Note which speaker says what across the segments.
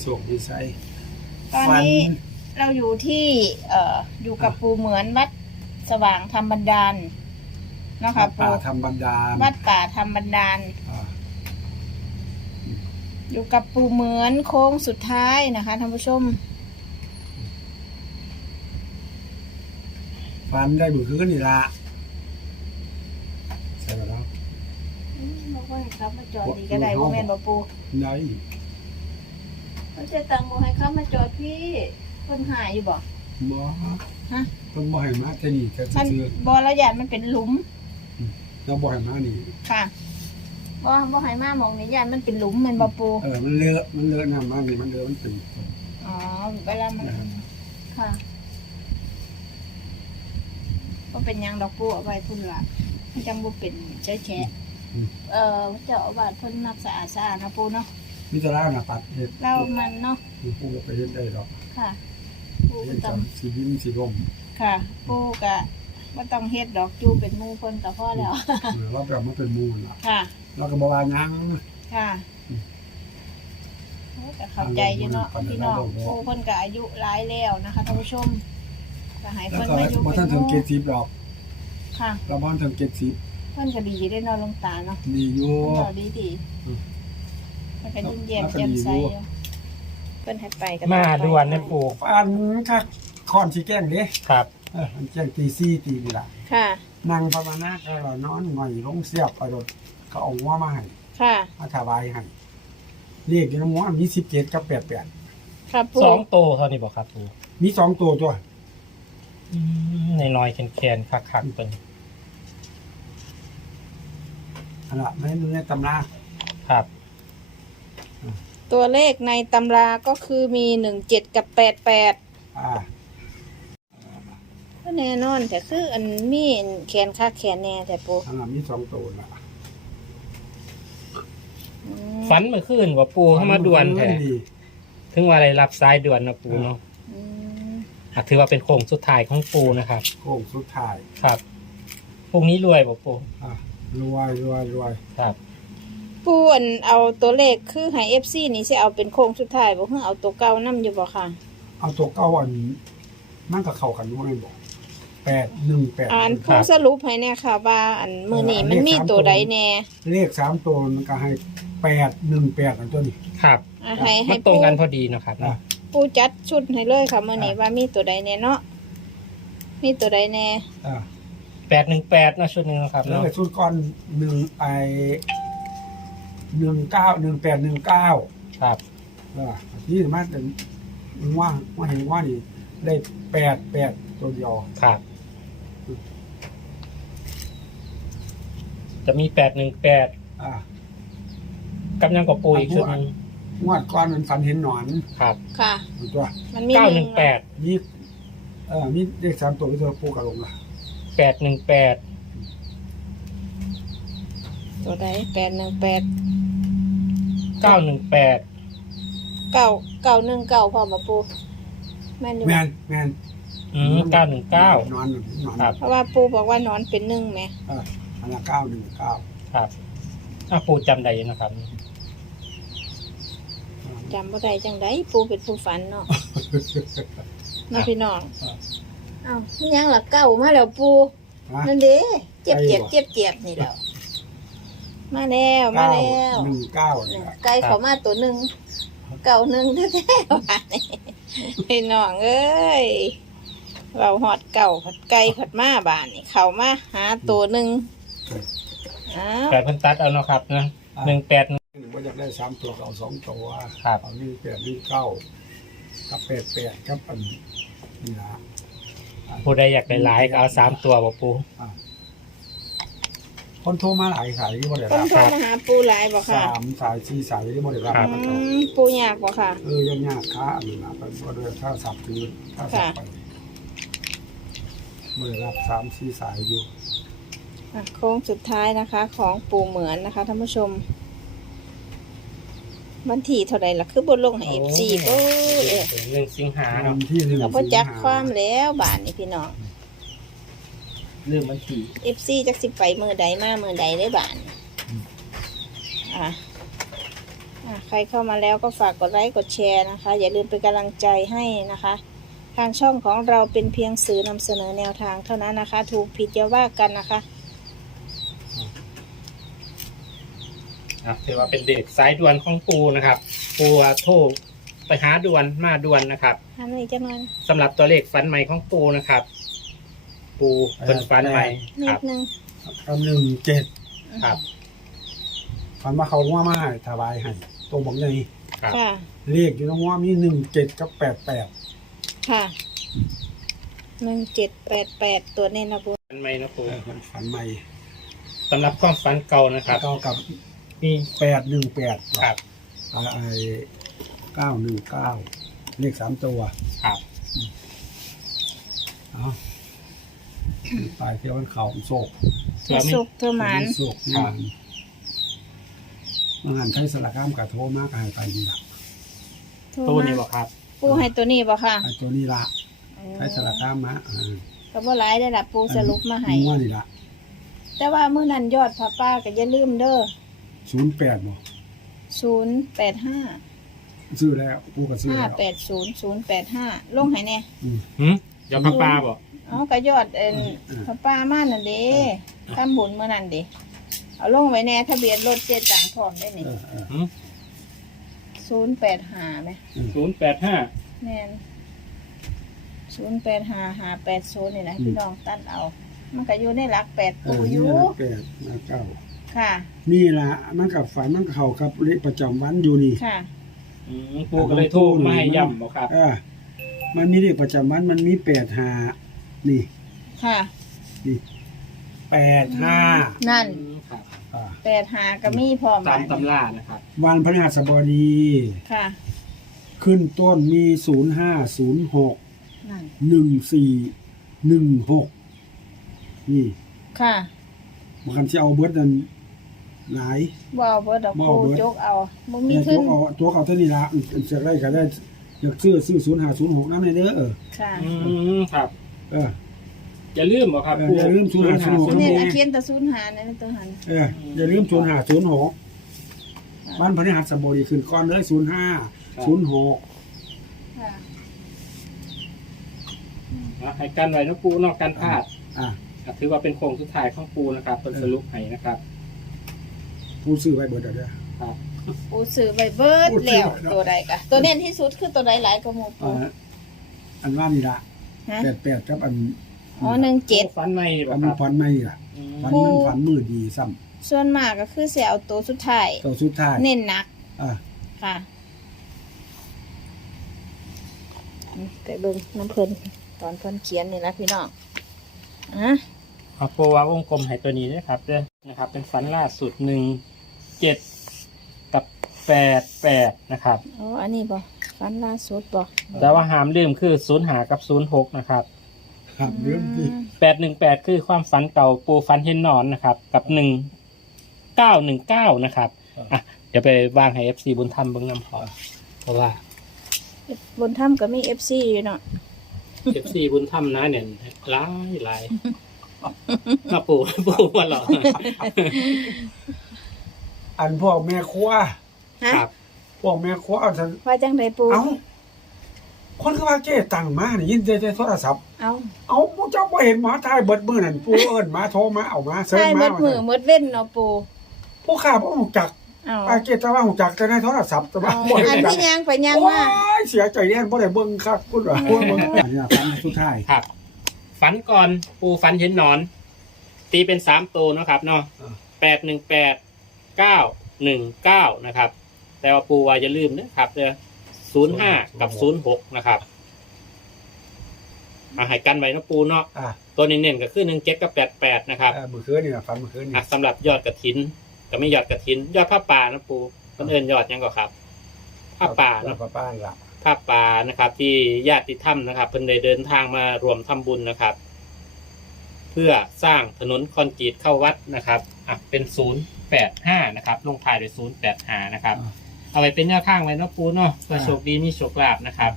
Speaker 1: โศกมีไซ
Speaker 2: ตอนนี้เราอยู่ที่อยู่กับปูเหมือนวัดสว่างธรรมบันดาลเนาะค่ะปู
Speaker 1: ป่าธรรมบันดาล
Speaker 2: วัดป่าธรรมบันดาลอยู่กับปูเหมือนโค้งสุดท้ายนะคะท่านผู้ชม
Speaker 1: ฟันได้บุญคือกันนี่ละใช่ไหมครับ
Speaker 2: บอกว่าให้ครับมาจอดนี่ก็ได้บ่แม่นบ่ปู
Speaker 1: ได้
Speaker 2: เขาจะตังบ่ให้เขามาจอดพี่เพิ่นหายอยู่บ่
Speaker 1: บ่
Speaker 2: ฮะ
Speaker 1: เพิ่นบ่ให้มาแต่นี่แต่
Speaker 2: มัน
Speaker 1: ซื่อ
Speaker 2: บ่ระยะมันเป็นหลุม
Speaker 1: เราบ่ให้มานี่
Speaker 2: ค่ะบ่ให้มาหมองนี้ยานมันเป็นหลุมแม่นบ่ปู
Speaker 1: มันเลอะน้ำมานี่มันเลอะมันเป็น
Speaker 2: อ๋อเวลามันค่ะก็เป็นหยังดอกปูเอาไว้พุ่นละมันจังบ่เป็นแฉะเจ้าอาวาสเพิ่นมักสะอาดนะปูเนาะ
Speaker 1: มิตรล่าน่ะปัดเฮ็ด
Speaker 2: เรามันเนาะ
Speaker 1: ผู้ก็ไปเฮ็ดได้ดอก
Speaker 2: ค่ะปู
Speaker 1: เฮ็
Speaker 2: ก็
Speaker 1: ด
Speaker 2: ต้
Speaker 1: จั
Speaker 2: อง
Speaker 1: งสิยิ้มสิร่ม
Speaker 2: ค่ะปูก็บ่ต้องเฮ็ดดอกจูเป็นหมู่เพิ่นก็พอแล้ว
Speaker 1: เราแบบมันเป็นมูลล่ะ
Speaker 2: ค่ะ
Speaker 1: เราก็บ่ว่าหยัง
Speaker 2: ค่ะแต่เข้าใจอยู่เนาะพี่น้องปูเพิ่นก็อายุหลายแล้วนะคะท่านผู้ชมก็ให้
Speaker 1: แล้ว
Speaker 2: เพิ่น
Speaker 1: ก็
Speaker 2: มาอยู่
Speaker 1: บ่
Speaker 2: เป็
Speaker 1: ทัน
Speaker 2: นห
Speaker 1: ถึง
Speaker 2: มู่
Speaker 1: 70ดอก
Speaker 2: ค่ะ
Speaker 1: เราบ่ทันถึง70
Speaker 2: เพิ่นก็ดีได้เนาะหลวงตาเนาะ
Speaker 1: ดีอยู่
Speaker 2: เพิ่นก็ดีมันก็ยิ้มแย้มแจ่มใสอยู่เพิ่นให้ไปก็
Speaker 3: มาด่วนเนี่ยปู
Speaker 1: อันคักคอนสิแกล้งเด้
Speaker 3: ครับ
Speaker 1: มันแกล้งตี4ตีนี่ล่ะ
Speaker 2: ค่ะ
Speaker 1: นั่งภาวนาก็เรานอนหน่อยลงเสียบไปรถก็เอาหัวมาให้
Speaker 2: ค่ะ
Speaker 1: มาถวายให้เรียกอยู่น้ำหัวมี17กับ88
Speaker 2: ค่ะปู
Speaker 3: สองโตเท่านี้บอกครับปู
Speaker 1: มี2ตัว
Speaker 3: ในน้อยๆแคนๆคักๆเป็น
Speaker 1: อันละในตำรา
Speaker 3: ครับ
Speaker 2: ตัวเลขในตำราก็คือมี17กับ88
Speaker 1: อ่า
Speaker 2: ก็แน่นอนแต่คืออันมีแขนคักแขนแน่แต่ปู
Speaker 1: อันละมี2ตัวละ
Speaker 2: อืม
Speaker 3: ฝันเมื่อคืนว่าปูเข้ามาด่วนแท้
Speaker 1: ดี
Speaker 3: ถึงว่าอะไรรับสายด่วนนะปูเนาะ
Speaker 2: อืม
Speaker 3: ถือว่าเป็นโค้งสุดท้ายของปูนะครับ
Speaker 1: โค้งสุดท้าย
Speaker 3: ครับพรุ่งนี้รวยบอกปู
Speaker 1: อ่ารวย
Speaker 3: ครับ
Speaker 2: ปูอันเอาตัวเลขคือให้ FC นี่สิเอาเป็นโค้งสุดท้ายบ่คือเอาตัวเก่านํอยู่บ่ค่ะ
Speaker 1: เอาตัวเก้าอันมันก็เข้ากันด้วยบอก818
Speaker 2: อ่านผู้สรุปให้แน่ค่ะว่าอันมื้อนี้มันมีตัวใดแน่
Speaker 1: เลข3ตัวมันก็ให้818อันตัวนี้
Speaker 3: ครับ
Speaker 2: อ่ะให้
Speaker 3: มั
Speaker 2: ให้
Speaker 3: นตร
Speaker 2: ปู
Speaker 3: งกันพอดีเนาะครับเนาะ
Speaker 2: ปูจัดชุดให้เลยค่ะมื้อนี้ว่ามีตัวใดแน่เนาะมีตัวใดแน่
Speaker 1: อ่า
Speaker 3: 818เนาะชุดหนึงเนาะครับ
Speaker 1: แล้ว
Speaker 3: เนาะ
Speaker 1: ก็ชุดก้อน1ไอ1819
Speaker 3: ครับ
Speaker 1: นี่มาแต่ว่าเห็นว่านี่ได้88ตัวเดียว
Speaker 3: ครับ จะมี818
Speaker 1: อ่า
Speaker 3: กับยังกับปูอีกชุดหนึง
Speaker 1: งวดก้อนมันฝันเห็นหนอน
Speaker 3: ครับ
Speaker 2: ค่ะ
Speaker 1: ตัว
Speaker 2: มันมีหนึ่ง
Speaker 3: 918
Speaker 1: มีมีเลข3ตัวที่ตัวปูกระลงล่ะ
Speaker 3: 818
Speaker 2: ตัวใด818
Speaker 3: 918
Speaker 2: 919พอมาปูแม่นอยู่
Speaker 1: แม
Speaker 2: บ่
Speaker 1: น
Speaker 3: 919
Speaker 1: นอน
Speaker 3: ครับ
Speaker 2: เพราะว่าปูบอกว่านอนเป็นหนึ่งแหม
Speaker 1: อันละ919
Speaker 3: ครับปูจำได้อยู่นะครับ
Speaker 2: จำบ่ได้จังไดปูเป็นผู้ฝันเนาะ น้องพี่น้องอ้าวนี่ยังล่ะเก้ามาแล้วปูนั่นเด้เจ็บนี่แล้วมาแล้วเนี่ยไก่เขามาตัวหนึ่งเก่าหนึ่งแท้ๆว่านี่พี่น้องเอ้ยเราหอดเก่าหอดไก่หอดมาบ้านนี่เขามาหาตัวหนึ่งอ้าว
Speaker 3: แปดพันตัดเอาเนาะครับนะ18
Speaker 1: ว่าอยากได้3ตัวเอา2ตัว
Speaker 3: ครับ
Speaker 1: เอา18 19กับ88กับอันนี่ล่ะ
Speaker 3: ผู้ใดอยากได้หลายก็เอา3ตัวบ่ปู
Speaker 1: คนโทรมาหลายสายที่บ่ได้
Speaker 2: คน
Speaker 1: รับ
Speaker 2: โทรมาหาปูหลายบ่ค่ะ
Speaker 1: 3สาย4สายที่บ่ได้รับ
Speaker 2: ปูยากบ่ค่ะ
Speaker 1: ยังยากค้าอันนี้นะเป็นบ่ได้ถ้าสับคือถ้าสับไปบ่ได้รับ3-4สายอยู่
Speaker 2: โค้งสุดท้ายนะคะ ของปูเหมือนนะคะท่านผู้ชมวันที่เท่าไรล่ะคือบนลงให้ FC โอ้ย
Speaker 3: 1 สิงหา
Speaker 1: วั
Speaker 3: เนาะ
Speaker 1: นที่1
Speaker 2: เราพอจักความแล้วบาทนี่พี่น้อง
Speaker 3: ลืมวันที่
Speaker 2: FC จักสิไปมือใดมามือใดได้บาทนี่อ่ะใครเข้ามาแล้วก็ฝากกดไลค์กดแชร์นะคะ อย่าลืมเป็นกำลังใจให้นะคะ ทางช่องของเราเป็นเพียงสื่อนำเสนอแนวทางเท่านั้นนะคะ ถูกผิดอย่าว่ากันนะคะ
Speaker 3: ถือว่าเป็นเด็กสายด่วนของปูนะครับปูโทรไปหาด่วนมาด่วนนะครับ
Speaker 2: ทำอะไรจังเลย
Speaker 3: สำหรับตัวเลขฝันใหม่ของปูนะครับ ปูเป็นฝันใหม่
Speaker 2: นิ
Speaker 3: ครั
Speaker 2: ด
Speaker 3: บ
Speaker 2: นึง
Speaker 1: 17
Speaker 3: ครับ
Speaker 1: ฝันว่าเขาว่ามาให้ถวายให้ตรงบอกไง
Speaker 3: ครับ
Speaker 2: ค่ะ
Speaker 1: เลขอยู่ตรงว่ามี17กับ88
Speaker 2: ค่ะ1788ตัวเน้นนะปู
Speaker 3: ฝันใหม่นะปู
Speaker 1: มันฝันใหม่
Speaker 3: สำหรับความฝันเก่านะครับ
Speaker 1: เก้ากับ
Speaker 3: มี
Speaker 1: 818
Speaker 3: ครับ
Speaker 1: ไอ้919เลข3ตัว
Speaker 3: ครับ
Speaker 1: เอาตายเที่ยวมันเขาโศก
Speaker 2: เธอสุกเธอหมาน
Speaker 1: โศกนี่มันเมื่องานไทยสลักข้ามกับโทรมากหายไปนี่ละ
Speaker 2: โทร
Speaker 3: ตู้
Speaker 2: มา
Speaker 3: นี้บอกครับ
Speaker 2: ปูให้ตัวนี้บ่ค่ะ
Speaker 1: ไอ้ตัวนี้ละไทยสลักข้ามมา
Speaker 2: ก็บ่หลายได้อล่ะปูสรุปมาให้
Speaker 1: ว่านี่ละ
Speaker 2: แต่ว่ามื้อนั้นยอดพระป้าก็อย่าลืมเด้อ
Speaker 1: 08บ่
Speaker 2: 085
Speaker 1: ซื้อแล้วกูก็ซื้อแล้ว
Speaker 2: 580085ลงให้แน่
Speaker 3: เดี๋ยวพักปลาบอก
Speaker 2: อ๋อก็ยอดพระป้ามานั่นเด้ทำบุญมื้อนั้นเด้เอาลงไว้แน่ทะเบียนรถเจ๊ตังพร้อมได้นี่085แม่
Speaker 3: 085
Speaker 2: แม่น085580นี่นะพี่น้องตัดเอา มันก็อยู่ในหลัก8ปูอยู่
Speaker 1: 8นะเก้า
Speaker 2: ค่ะ
Speaker 1: นี่ละมันกับฝันมันเข้ากับเลขประจำวันอยู่นี่
Speaker 2: ค่ะ
Speaker 3: ปูก็เลยโทรมาให้ย้ำบอกครับ
Speaker 1: มันมีเลขประจำวันมันมี85นี่
Speaker 2: ค่ะ
Speaker 1: นี่85
Speaker 2: นั่น
Speaker 3: ครับ
Speaker 2: 85ก็มีพร้อม
Speaker 3: ตาม
Speaker 2: บัด
Speaker 3: ตำรานะครับ
Speaker 1: วันพฤหัสบดี
Speaker 2: ค่ะ
Speaker 1: ขึ้นต้นมี0506
Speaker 2: นั่น
Speaker 1: 1416นี่
Speaker 2: ค่ะ
Speaker 1: บางคำที่เอาเบิร์ดนั้นหลาย
Speaker 2: บ่เอาเบิดดอก
Speaker 1: บ่เอา
Speaker 2: ปู
Speaker 1: เบิด
Speaker 2: จกเอาบ่มี
Speaker 1: เนี่ย
Speaker 2: ขึ้น
Speaker 1: ตัวเขาเท่านี้ละเสียไรก็ได้อยากซื้อ0506นั่นเลยเด้อ
Speaker 2: ค่ะ
Speaker 3: ครับ
Speaker 1: เออ
Speaker 3: อย่าลืมบอกครับ
Speaker 1: อย่าลืม050
Speaker 2: เนี่ยอาเคียนตะซุนหาในตัวหัน
Speaker 1: อย่าลืม0506บ้านพฤหัสบดีขึ้นก่อนเลย0506
Speaker 2: ค่ะ
Speaker 3: ให้กันไว้นะปูนอกการพลาด
Speaker 1: อ่ะ
Speaker 3: ถือว่าเป็นโครงสุดท้ายของปูนะครับเป็นสรุปให้นะครับ
Speaker 1: ผู้ซื้อไว้เบิดเด้อ
Speaker 3: ครับ
Speaker 2: ปูซื้อใบเบิด
Speaker 1: ปูซื้อ
Speaker 2: แล้ว
Speaker 1: ไว้เนอะ
Speaker 2: ตัวใดกะตัวเน้นที่สุดคือตัวใดหลายกว่าหมู่ปู
Speaker 1: อันว่านี่ละ
Speaker 2: ฮะ
Speaker 1: 88กับอัน
Speaker 2: อ๋อ17
Speaker 3: ฝันไม่บอ
Speaker 1: อั
Speaker 3: ก
Speaker 1: น
Speaker 3: ค
Speaker 1: มั
Speaker 3: รั
Speaker 1: น
Speaker 3: บ
Speaker 1: ฝันไม่ล่ะฝันมันฝันมือดีซ้ำ
Speaker 2: ส่วนมากก็คือสิเอาตัวสุดท้าย
Speaker 1: ตัวสุดท้าย
Speaker 2: เน้นหนัก
Speaker 1: อ่ะ
Speaker 2: ค่ะไปเบิ่งน้ำเพิ่นตอนเพิ่นเขียนนี่ละพี่น้องอ่ะ
Speaker 3: เอาปูว่าวงกลมให้ตัวนี้ด้วยครับเด้อนะครับ เป็นฝันล่าสุด17กับ88นะครับ
Speaker 2: อ๋ออันนี้บ่ฟันล่าสุดบ่
Speaker 3: แต่ว่าหามลืมคือ05กับ06นะครับ
Speaker 1: ครับเรื่องที่
Speaker 3: 818คือความฝันเก่าปูฝันเห็นหนอนนะครับ กับ1919นะครับอ่ะเดี๋ยวไปวางให้ FC บุญธรรมเบิ่งน้ำพอเพราะว่า
Speaker 2: บนถ้ำก็มี FC อยู่เนาะ
Speaker 3: FC บุญธรรมนะเนี่ยหลายมาปูมาหลอก
Speaker 1: อันพวกแม่ครัว
Speaker 2: ฮะ
Speaker 3: ครับ
Speaker 1: พวกแม่ครัวเอาฉัน
Speaker 2: ว่าจังไดปู
Speaker 1: เอ้าคนก็ว่าเจ๊ตังมานี่ยินแต่โทรศัพท์
Speaker 2: เอา
Speaker 1: เอาผู้เจ้าบ่เห็นหมาทายเบิดมื้อนั่นผู้เอิ้นมาโทรมาเอามาเซิร์
Speaker 2: ใช่
Speaker 1: ช
Speaker 2: หม
Speaker 1: มา
Speaker 2: ดมือหมดเว้นเนาะปู
Speaker 1: ผู้ข้าบ่ฮู้จัก
Speaker 2: เอา
Speaker 1: อาเจ๊ตะว่าฮู้จักแต่ในโทรศัพท์แต่ว่า
Speaker 2: เอา
Speaker 1: บ่เห็
Speaker 2: อัน
Speaker 1: นจัก
Speaker 2: ที่ยังไปยัง
Speaker 1: โอ้
Speaker 2: มา
Speaker 1: ยเสียใจแน่บ่ได้เบิ่งครับพุ่นว่าเบิ่งอันนี้ฝันสุดท้าย
Speaker 3: ครับ ฝันก่อนปูฝันเห็นหนอน ตีเป็น3ตัวเนาะครับเนาะ818 919นะครับ แต่ว่าปูว่าอย่าลืมนะครับเด้อ05กับ06นะครับให้กันไว้เนาะปูเนาะ
Speaker 1: อ่ะ
Speaker 3: ตัวเน้นๆก็คือ17กับ88นะครับ
Speaker 1: มื้อคืนนี่ล่ะฝันมื้อคืนนี่
Speaker 3: สำหรับยอดกระถินก็ไม่ยอดกระถิน ยอดผ้าป่านะปูต้นเอิญยอดยังก็ครับผ้าป่าเนาะ
Speaker 1: ป้าล่ะ
Speaker 3: ผ้าป่านะครับ ที่ญาติธรรมนะครับเพิ่นได้เดินทางมารวมทำบุญนะครับ เพื่อสร้างถนนคอนกรีตเข้าวัดนะครับเป็น085นะครับลงท้ายด้วย085นะครับเอาไว้เป็นแนวทางไว้เนาะปูเนาะเพื่อโชคดีมีโชคลาภนะครับ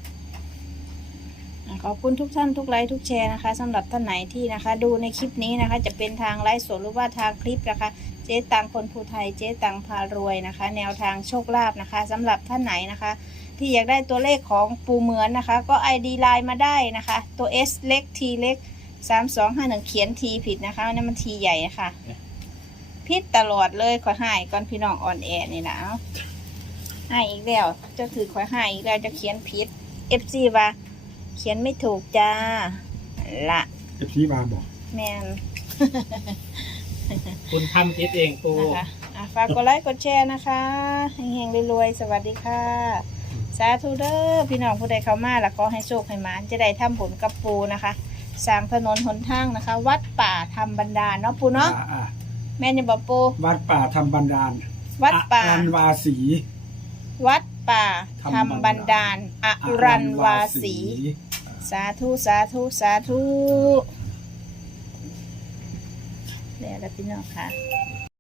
Speaker 2: ขอบคุณทุกท่านทุกไลค์ทุกแชร์นะคะสำหรับท่านไหนที่นะคะ ดูในคลิปนี้นะคะ จะเป็นทางไลฟ์สดหรือว่าทางคลิปนะคะเจ๊ตังคนภูไทยเจ๊ตังพารวยนะคะ แนวทางโชคลาภนะคะสำหรับท่านไหนนะคะ ที่อยากได้ตัวเลขของปูเหมือนนะคะ ก็ ID ไลน์มาได้นะคะ ตัว S เล็ก T เล็ก3251เขียน T ผิดนะคะนั่นมัน T ใหญ่นะคะพิษตลอดเลยขอให้ก่อนพี่น้องอ่อนแอนี่นะให้อีกแล้วจะถือขอให้อีกแล้วจะเขียนผิด FC ว่าเขียนไม่ถูกจ้าละ
Speaker 1: FC มาบอก
Speaker 2: แมน
Speaker 3: คุณทำคิดเองปู
Speaker 2: นะคะฝากกดไลค์กดแชร์นะคะเฮงๆรวยๆสวัสดีค่ะ สาธุเด้อพี่น้องผู้ใดเข้ามาแล้วก็ให้โชคให้หมานจะได้ทำบุญกับปูนะคะสร้างถนนหนทางนะคะ วัดป่าธรรมบันดาลเนาะปูเนาะแม่นจะบอกปู
Speaker 1: วัดป่าธรรมบันดาล
Speaker 2: วัดป่า
Speaker 1: อรันวาสี
Speaker 2: วัดป่าธรรมบันดาลอรันวาสี สาธุสาธุสาธุแล้วพี่น้องค่ะ